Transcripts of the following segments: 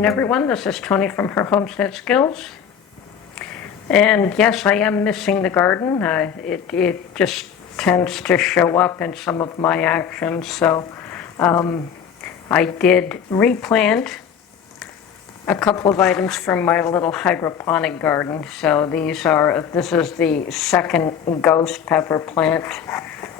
afternoon, everyone. This is Tony from Her Homestead Skills. And yes, I am missing the garden. It just tends to show up in some of my actions. So I did replant a couple of items from my little hydroponic garden. So this is the second ghost pepper plant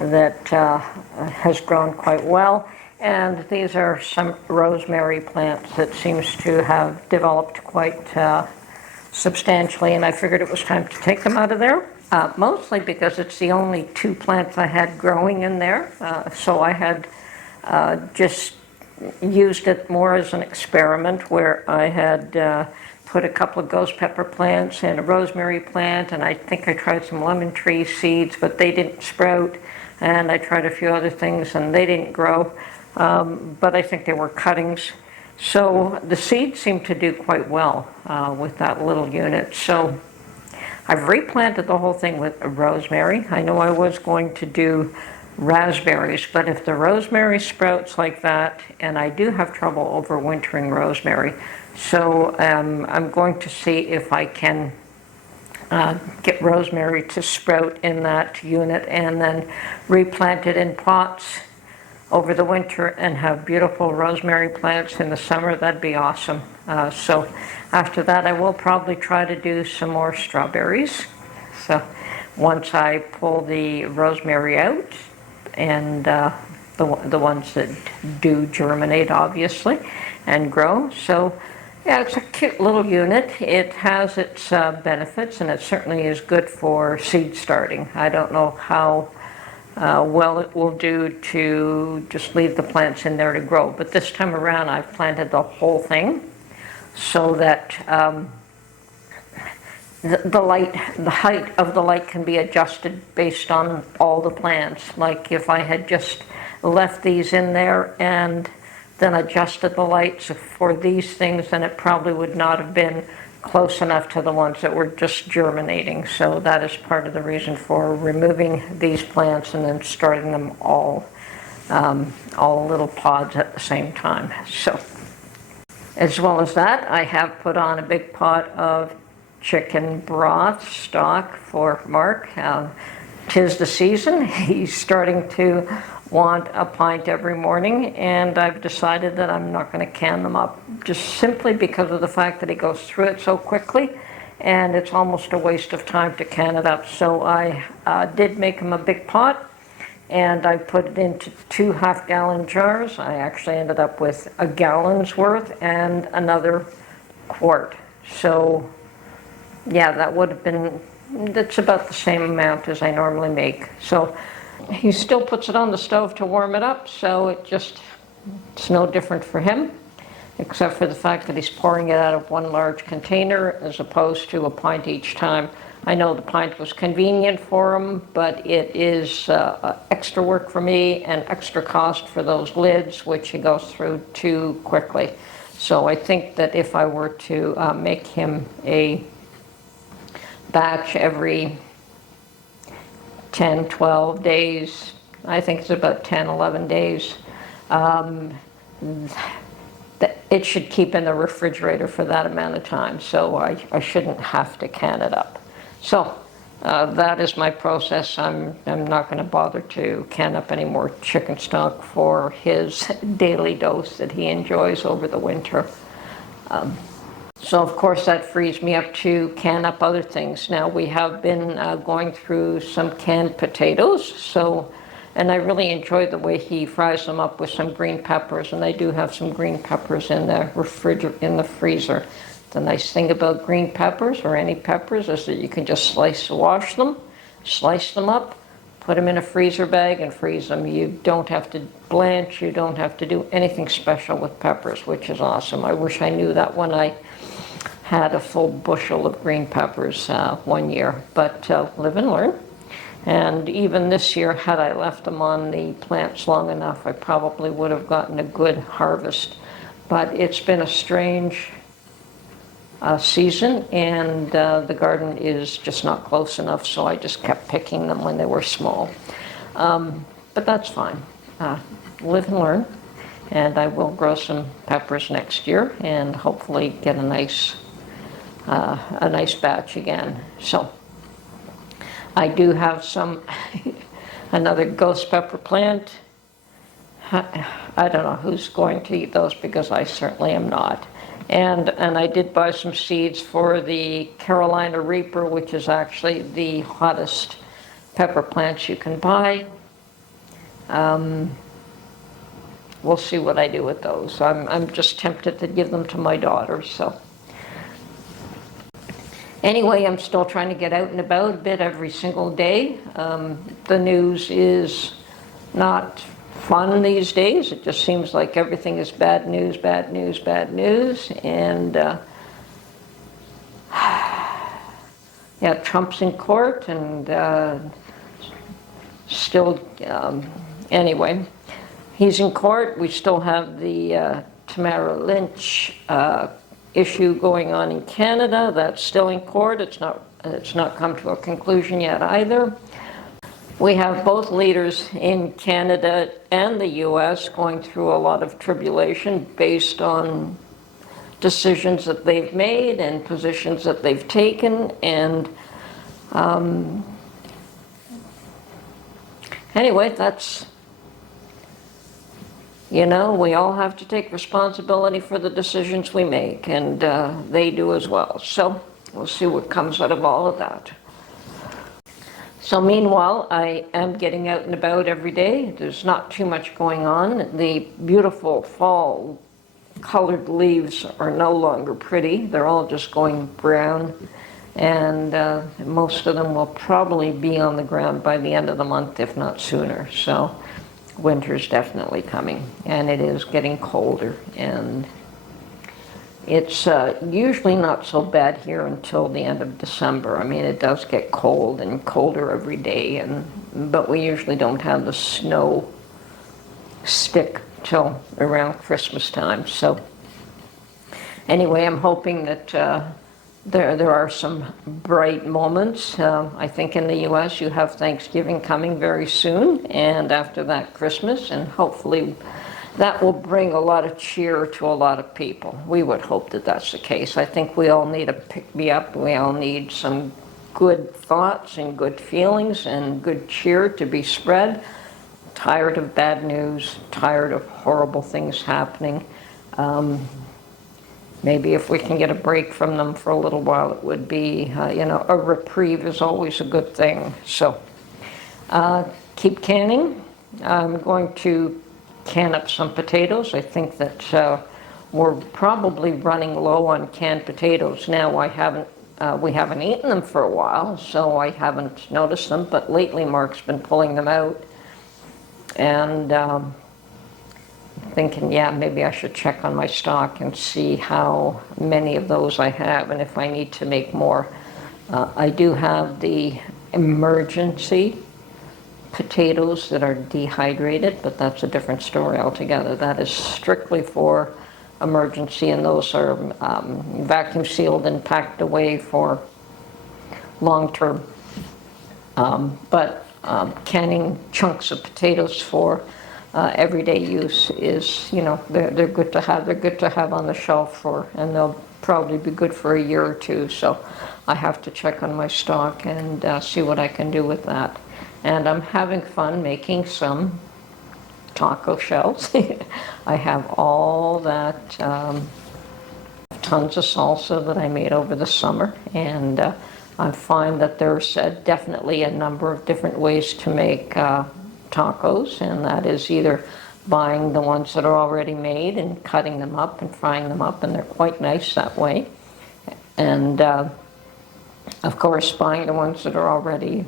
that has grown quite well. And these are some rosemary plants that seems to have developed quite substantially, and I figured it was time to take them out of there, mostly because it's the only two plants I had growing in there. So I had just used it more as an experiment, where I had put a couple of ghost pepper plants and a rosemary plant, and I think I tried some lemon tree seeds, but they didn't sprout, and I tried a few other things and they didn't grow. But I think they were cuttings. So the seeds seem to do quite well with that little unit. So I've replanted the whole thing with rosemary. I know I was going to do raspberries, but if the rosemary sprouts like that, and I do have trouble overwintering rosemary, so I'm going to see if I can get rosemary to sprout in that unit and then replant it in pots over the winter and have beautiful rosemary plants in the summer. That'd be awesome. So after that, I will probably try to do some more strawberries. So once I pull the rosemary out, and the ones that do germinate, obviously, and grow. So yeah, it's a cute little unit. It has its benefits, and it certainly is good for seed starting. I don't know how well it will do to just leave the plants in there to grow, but this time around I've planted the whole thing so that the height of the light can be adjusted based on all the plants. Like if I had just left these in there and then adjusted the lights for these things, then it probably would not have been close enough to the ones that were just germinating. So that is part of the reason for removing these plants and then starting them all little pods at the same time. So as well as that, I have put on a big pot of chicken broth stock for Mark. 'Tis the season. He's starting to want a pint every morning, and I've decided that I'm not going to can them up, just simply because of the fact that he goes through it so quickly, and it's almost a waste of time to can it up. So I did make him a big pot, and I put it into 2 half-gallon jars. I actually ended up with a gallon's worth and another quart. So yeah, that would have been, that's about the same amount as I normally make. So he still puts it on the stove to warm it up, so it's no different for him, except for the fact that he's pouring it out of one large container as opposed to a pint each time. I know the pint was convenient for him, but it is extra work for me and extra cost for those lids, which he goes through too quickly. So I think that if I were to make him a batch every 10, 12 days, I think it's about 10, 11 days, it should keep in the refrigerator for that amount of time, so I shouldn't have to can it up. So that is my process. I'm not going to bother to can up any more chicken stock for his daily dose that he enjoys over the winter. So of course that frees me up to can up other things. Now we have been going through some canned potatoes, and I really enjoy the way he fries them up with some green peppers, and I do have some green peppers in the freezer. The nice thing about green peppers, or any peppers, is that you can just wash them, slice them up, put them in a freezer bag and freeze them. You don't have to blanch, you don't have to do anything special with peppers, which is awesome. I wish I knew that when I had a full bushel of green peppers one year, but live and learn. And even this year, had I left them on the plants long enough, I probably would have gotten a good harvest. But it's been a strange season, and the garden is just not close enough, so I just kept picking them when they were small. But that's fine. Live and learn. and I will grow some peppers next year and hopefully get a nice batch again. So I do have some another ghost pepper plant. I don't know who's going to eat those because I certainly am not. And I did buy some seeds for the Carolina Reaper, which is actually the hottest pepper plants you can buy. We'll see what I do with those. I'm just tempted to give them to my daughter. So anyway, I'm still trying to get out and about a bit every single day. The news is not fun these days. It just seems like everything is bad news, bad news, bad news. And yeah, Trump's in court and still, anyway, he's in court. We still have the Tamara Lynch issue going on in Canada. That's still in court. It's not come to a conclusion yet either. We have both leaders in Canada and the US going through a lot of tribulation based on decisions that they've made and positions that they've taken. And anyway, that's, you know, we all have to take responsibility for the decisions we make, and they do as well. So we'll see what comes out of all of that. So meanwhile, I am getting out and about every day. There's not too much going on. The beautiful fall colored leaves are no longer pretty. They're all just going brown, and most of them will probably be on the ground by the end of the month, if not sooner. So winter's definitely coming, and it is getting colder, and it's usually not so bad here until the end of December. I mean, it does get cold and colder every day, but we usually don't have the snow stick till around Christmas time. So anyway, I'm hoping that there are some bright moments. I think in the US you have Thanksgiving coming very soon, and after that Christmas, and hopefully that will bring a lot of cheer to a lot of people. We would hope that that's the case. I think we all need a pick-me-up. We all need some good thoughts and good feelings and good cheer to be spread. Tired of bad news, tired of horrible things happening. Maybe if we can get a break from them for a little while, it would be, you know, a reprieve is always a good thing. So keep canning. I'm going to can up some potatoes. I think that we're probably running low on canned potatoes now. We haven't eaten them for a while, so I haven't noticed them, but lately Mark's been pulling them out, and thinking, yeah, maybe I should check on my stock and see how many of those I have and if I need to make more. I do have the emergency potatoes that are dehydrated, but that's a different story altogether. That is strictly for emergency, and those are vacuum sealed and packed away for long term. But canning chunks of potatoes for everyday use is, you know, they're good to have. They're good to have on the shelf and they'll probably be good for a year or two. So I have to check on my stock and see what I can do with that. And I'm having fun making some taco shells. I have all that, tons of salsa that I made over the summer, and I find that there's definitely a number of different ways to make tacos, and that is either buying the ones that are already made and cutting them up and frying them up, and they're quite nice that way. And of course, buying the ones that are already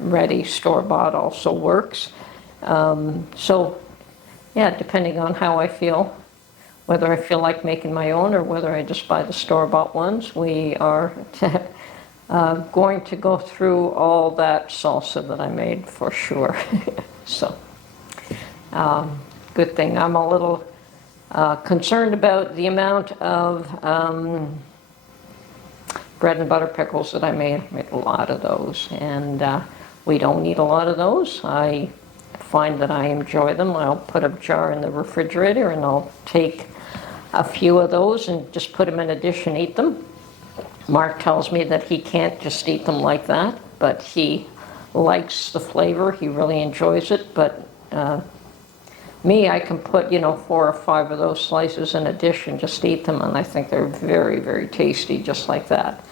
ready, store-bought, also works. So yeah, depending on how I feel, whether I feel like making my own or whether I just buy the store-bought ones, we are going to go through all that salsa that I made for sure. So good thing. I'm a little concerned about the amount of bread and butter pickles that I made. I made a lot of those, and we don't need a lot of those. I find that I enjoy them, I'll put a jar in the refrigerator and I'll take a few of those and just put them in a dish and eat them. Mark tells me that he can't just eat them like that, but he likes the flavor, he really enjoys it. But me, I can put, 4 or 5 of those slices in a dish and just eat them, and I think they're very, very tasty just like that.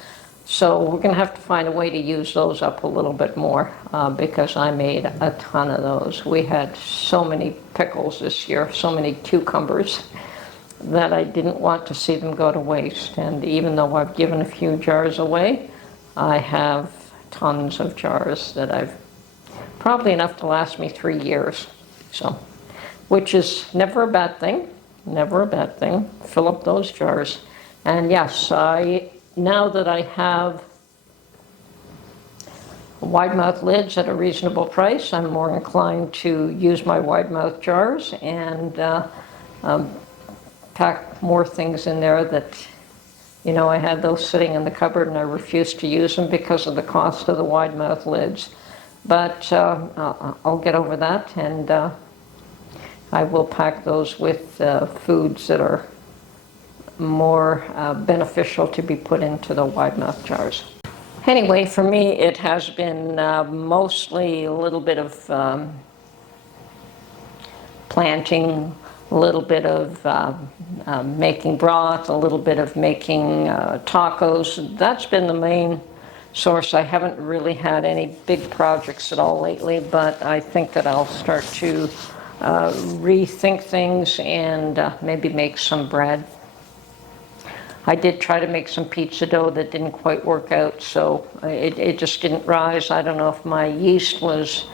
So we're going to have to find a way to use those up a little bit more because I made a ton of those. We had so many pickles this year, so many cucumbers, that I didn't want to see them go to waste. And even though I've given a few jars away, I have tons of jars that I've probably enough to last me 3 years. So, which is never a bad thing, never a bad thing. Fill up those jars. And yes, now that I have wide mouth lids at a reasonable price, I'm more inclined to use my wide mouth jars and pack more things in there that, I had those sitting in the cupboard and I refused to use them because of the cost of the wide mouth lids. But I'll get over that, and I will pack those with foods that are more beneficial to be put into the wide mouth jars. Anyway, for me it has been mostly a little bit of planting, a little bit of making broth, a little bit of making tacos. That's been the main source. I haven't really had any big projects at all lately, but I think that I'll start to rethink things and maybe make some bread. I did try to make some pizza dough that didn't quite work out, so it just didn't rise. I don't know if my yeast was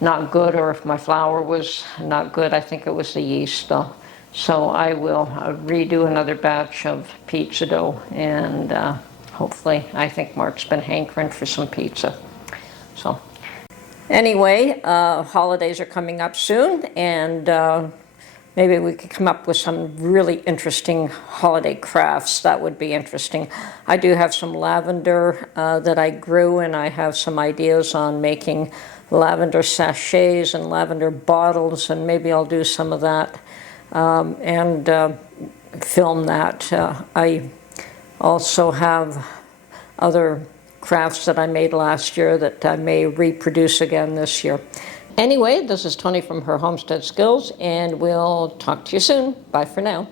not good or if my flour was not good. I think it was the yeast though. So I will redo another batch of pizza dough, and hopefully, I think Mark's been hankering for some pizza. So anyway, holidays are coming up soon, and maybe we could come up with some really interesting holiday crafts. That would be interesting. I do have some lavender that I grew, and I have some ideas on making lavender sachets and lavender bottles, and maybe I'll do some of that and film that. I also have other crafts that I made last year that I may reproduce again this year. Anyway, this is Tony from Her Homestead Skills, and we'll talk to you soon. Bye for now.